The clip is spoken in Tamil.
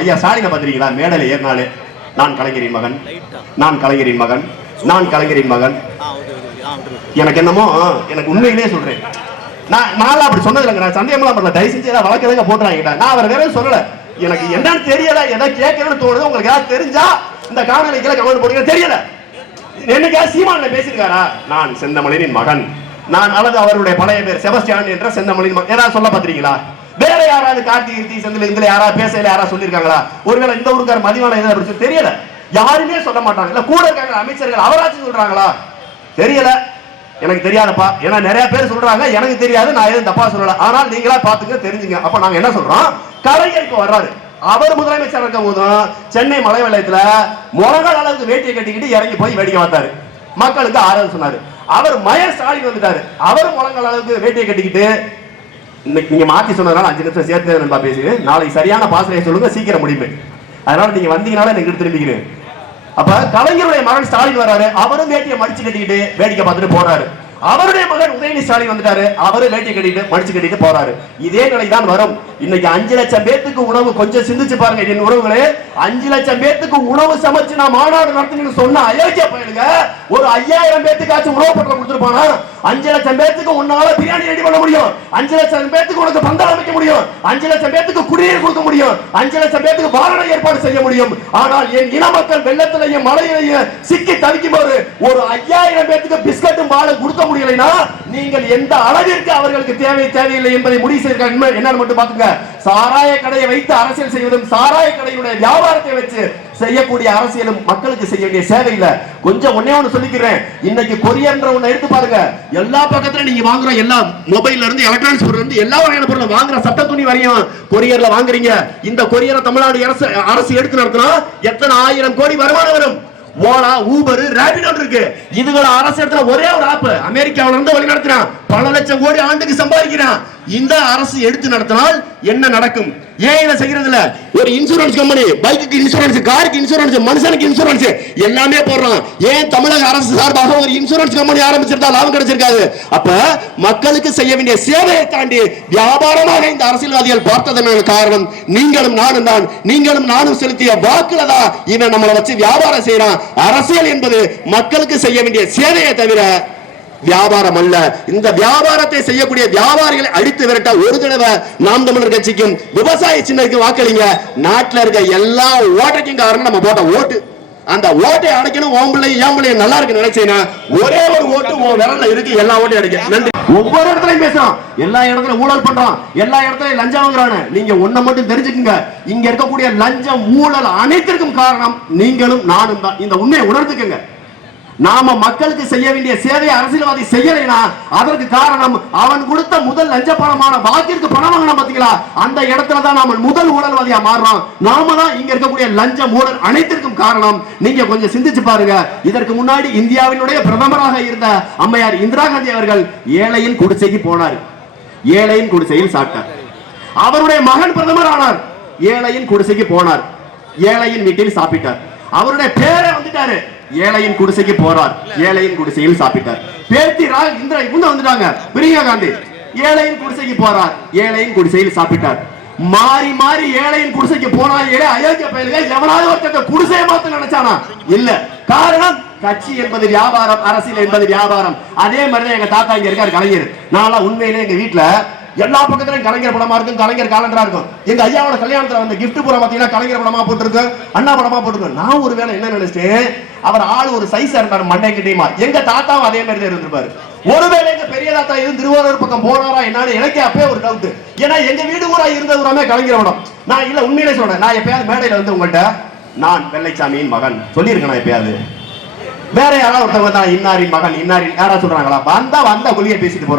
ஐயா ஸ்டாலினை பாத்திருக்கீங்களா மேடையில ஏறினாலே நான் கலைஞரின் மகன் நான் கலைஞரின் மகன் நான் கலைஞரின் மகன். எனக்கு என்னமோ எனக்கு உண்மையிலேயே சொல்றேன். நான் நான் அப்படி சொன்னது இல்லைங்க நான் சந்தேகம்லாம் பண்ணல. தயவு செஞ்சு ஏதாவது வழக்கு எதுங்க போட்டுறாங்க நான் அவர் வேற சொல்லல. எனக்கு என்னன்னு தெரியல எதை கேட்கணும்னு தோணுது உங்களுக்கு ஏதாவது தெரிஞ்சா இந்த காணொலிக்கெல்லாம் கமெண்ட் போடுங்க. தெரியல. என்னைக்கா சீமான்ல பேசியிருக்காரா? நான் செந்தமலினின் மகன். நான் அல்லது அவருடைய பழைய பேர் செபஸ்டியான் என்ற செந்தமலின் மகன். ஏதாவது சொல்ல பார்த்திருக்கீங்களா? வேற யாராவது கார்த்தி கீர்த்தி செந்தில் இதுல யாராவது பேசல யாராவது சொல்லியிருக்காங்களா? ஒருவேளை இந்த ஊருக்கார மதிவான எதாவது தெரியல. யாருமே சொல்ல மாட்டாங்க. இல்ல கூட இருக்காங்க அமைச்சர்கள் அவராச்சும் சொல்றாங்களா? தெரியல. எனக்கு தெரியாதப்பா. ஏன்னா நிறைய பேர் சொல்றாங்க. எனக்கு தெரியாது. நான் எதுவும் தப்பா சொல்லல. ஆனால் நீங்களா பாத்துக்க தெரிஞ்சுங்க. அப்ப நாங்க என்ன சொல்றோம்? கலைஞருக்கு வர்றாரு. அவர் முதலமைச்சர் இருக்கும் போதும் சென்னை மலை வளையத்துல முழங்கால் அளவுக்கு வேட்டியை கட்டிக்கிட்டு இறங்கி போய் வேடிக்கை பார்த்தாரு. மக்களுக்கு ஆறுதல் சொன்னாரு. அவர் மயர் ஸ்டாலின் வந்துட்டாரு. அவர் முழங்கால் அளவுக்கு வேட்டியை கட்டிக்கிட்டு இன்னைக்கு நீங்க மாத்தி சொன்னதுனால அஞ்சு நிமிஷம் சேர்த்து நண்பா பேசுகிறேன் நாளைக்கு சரியான பாசனையை சொல்லுங்க சீக்கிரம் முடிவு அதனால நீங்க வந்தீங்கனால எனக்கு திரும்பிக்கிறேன் அப்ப கலைஞருடைய மகன் ஸ்டாலின் வராரு அவரும் வேட்டியை மடிச்சு கட்டிக்கிட்டு வேடிக்கை பார்த்துட்டு போறாரு. அவருடைய மகன் உதயநிதி ஸ்டாலின் வந்துட்டாரு. அவரும் வேட்டியை கட்டிட்டு மடிச்சு கட்டிட்டு போறாரு. இதே நிலை தான் வரும். இன்னைக்கு அஞ்சு லட்சம் பேத்துக்கு உணவு கொஞ்சம் சிந்திச்சு பாருங்க என் உறவுகளே. அஞ்சு லட்சம் பேத்துக்கு உணவு சமைச்சு நான் மாநாடு நடத்தினு சொன்ன அயோக்கிய பயனுங்க. ஒரு ஐயாயிரம் பேத்துக்காச்சும் உணவு பட்டம் கொடுத்துருப்பானா? அஞ்சு லட்சம் பேத்துக்கு உன்னால பிரியாணி ரெடி பண்ண முடியும். அஞ்சு லட்சம் பேத்துக்கு உனக்கு பந்தல் அமைக்க முடியும். அஞ்சு லட்சம் பேத்துக்கு குடிநீர் கொடுக்க முடியும். அஞ்சு லட்சம் பேத்துக்கு வாகன ஏற்பாடு செய்ய முடியும். ஆனால் என் இன மக்கள் வெள்ளத்திலையும் மழையிலையும் சிக்கி தவிக்கும் போது ஒரு ஐயாயிரம் பேத்துக்கு பிஸ்கட்டும் பாலும் கொடுக்க முடியலைன்னா நீங்கள் எந்த அளவிற்கு அவர்களுக்கு தேவை தேவையில்லை என்பதை முடிவு செய்திருக்காங்க என்னன்னு மட்டும் பாத்துங்க சாராய கடையை வைத்து அரசியல் செய்வதும் சாராய கடையினுடைய வியாபாரத்தை வச்சு செய்யக்கூடிய அரசியலும் மக்களுக்கு செய்ய வேண்டிய சேவை இல்ல. கொஞ்சம் ஒன்னே ஒண்ணு சொல்லிக்கிறேன். இன்னைக்கு கொரியர்ன்ற ஒண்ணு எடுத்து பாருங்க. எல்லா பக்கத்துல நீங்க வாங்குற எல்லா மொபைல்ல இருந்து எலக்ட்ரானிக்ஸ் பொருள் இருந்து எல்லா வகையான பொருளும் வாங்குற சட்ட துணி வரையும் கொரியர்ல வாங்குறீங்க. இந்த கொரியரை தமிழ்நாடு அரசு அரசு எடுத்து நடத்தினா எத்தனை ஆயிரம் கோடி வருமானம் வரும்? ஓலா ஊபர் ரேபிடோ இருக்கு. இதுகளை அரசு இடத்துல ஒரே ஒரு ஆப் அமெரிக்காவில இருந்து வழி நடத்தினான். பல லட்சம் கோடி ஆண்டுக்கு சம்பாதிக்கிறான். இந்த அரசு எடுத்து நடத்தினால் என்ன நடக்கும்? ஏன் இதை செய்யறது இல்ல ஒரு இன்சூரன்ஸ் கம்பெனி பைக்குக்கு இன்சூரன்ஸ் காருக்கு இன்சூரன்ஸ் மனுஷனுக்கு இன்சூரன்ஸ் எல்லாமே போடுறோம் ஏன் தமிழக அரசு சார்பாக ஒரு இன்சூரன்ஸ் கம்பெனி ஆரம்பிச்சிருந்தா லாபம் கிடைச்சிருக்காது? அப்ப மக்களுக்கு செய்ய வேண்டிய சேவையை தாண்டி வியாபாரமாக இந்த அரசியல்வாதிகள் பார்த்ததன் காரணம் நீங்களும் நானும் தான். நீங்களும் நானும் செலுத்திய வாக்குல தான் இவன் நம்மளை வச்சு வியாபாரம் செய்யறான் அரசியல் என்பது மக்களுக்கு செய்ய வேண்டிய சேவையை தவிர வியாபாரம் அல்ல இந்த வியாபாரத்தை செய்யக்கூடிய வியாபாரிகளை அடித்து விரட்ட ஒரு தடவை நாம் தமிழர் கட்சிக்கும் விவசாய சின்னருக்கு வாக்களிங்க. நாட்டுல இருக்க எல்லா ஓட்டைக்கும் காரணம் நம்ம போட்ட ஓட்டு. அந்த ஓட்டை அடைக்கணும் ஓம் பிள்ளை ஏன் பிள்ளை நல்லா இருக்கு நினைச்சேன்னா ஒரே ஒரு ஓட்டு உன் விரல இருக்கு எல்லா ஓட்டையும் அடைக்க. நன்றி. ஒவ்வொரு இடத்துலயும் பேசுறோம் எல்லா இடத்துலயும் ஊழல் பண்றோம் எல்லா இடத்துலயும் லஞ்சம் வாங்குறானு. நீங்க ஒன்ன மட்டும் தெரிஞ்சுக்குங்க. இங்க இருக்கக்கூடிய லஞ்சம் ஊழல் அனைத்திற்கும் காரணம் நீங்களும் நானும் தான் இந்த உண்மையை உணர்ந்துக்குங்க. நாம மக்களுக்கு செய்ய வேண்டிய சேவையை அரசியல்வாதி செய்யலைனா அதற்கு காரணம் அவன் கொடுத்த முதல் லஞ்ச பணமான வாக்கிற்கு பணம் வாங்கின பாத்தீங்களா? அந்த இடத்துல தான் நாம முதல் ஊழல்வாதியா மாறுறோம். நாம தான் இங்க இருக்கக்கூடிய லஞ்சம் ஊழல் அனைத்திற்கும் காரணம். நீங்க கொஞ்சம் சிந்திச்சு பாருங்க. இதற்கு முன்னாடி இந்தியாவினுடைய பிரதமராக இருந்த அம்மையார் இந்திரா காந்தி அவர்கள் ஏழையின் குடிசைக்கு போனார். ஏழையின் குடிசையில் சாப்பிட்டார். அவருடைய மகன் பிரதமர் ஆனார். ஏழையின் குடிசைக்கு போனார். ஏழையின் வீட்டில் சாப்பிட்டார். அவருடைய பேரே வந்துட்டாரு. ஏழையின் குடிசைக்கு போறார். ஏழையின் குடிசையில் சாப்பிட்டார். பேத்தி இந்திரா இவங்க வந்துட்டாங்க. பிரியங்கா காந்தி ஏழையின் குடிசைக்கு போறார். ஏழையின் குடிசையில் சாப்பிட்டார். மாறி மாறி ஏழையின் குடிசைக்கு போனாலே அயோக்கிய பயிலுங்க எவனாவது ஒருத்தர் குடிசையை மாத்த நினைச்சானா? இல்ல. காரணம் கட்சி என்பது வியாபாரம் அரசியல் என்பது வியாபாரம். அதே மாதிரிதான் எங்க தாத்தா இங்க இருக்காரு கலைஞர். நான் உண்மையிலே எங்க வீட்டுல எல்லா பக்கத்துலயும் கலைஞர் படமா இருக்கும் கலைஞர் காலண்டரா இருக்கும். எங்க ஐயாவோட கல்யாணத்துல வந்த கிஃப்ட் பூரா பாத்தீங்கன்னா கலைஞர் படமா போட்டிருக்கு அண்ணா படமா போட்டிருக்கு. நான் ஒரு வேளை என்ன நினைச்சேன் அவர் ஆள் ஒரு சைஸா இருந்தாரு மண்டை கிட்டேயுமா எங்க தாத்தாவும் அதே மாதிரி தான் இருந்திருப்பாரு. ஒருவேளை எங்க பெரிய தாத்தா இருந்து திருவாரூர் பக்கம் போனாரா என்னன்னு எனக்கு அப்பவே ஒரு டவுட் ஏன்னா எங்க வீடு ஊரா இருந்த ஊராமே கலைஞர் படம். நான் இல்ல உண்மையிலே சொல்றேன். நான் எப்பயாவது மேடையில வந்து உங்கள்கிட்ட நான் வெள்ளைச்சாமியின் மகன் சொல்லியிருக்கேன் நான் எப்பயாவது. வேற யாராவது ஒருத்தவங்க தான் இன்னாரின் மகன் இன்னாரின் யாரா சொல்றாங்களா? வந்தா வந்த குழியை பேசிட்டு போறோம்.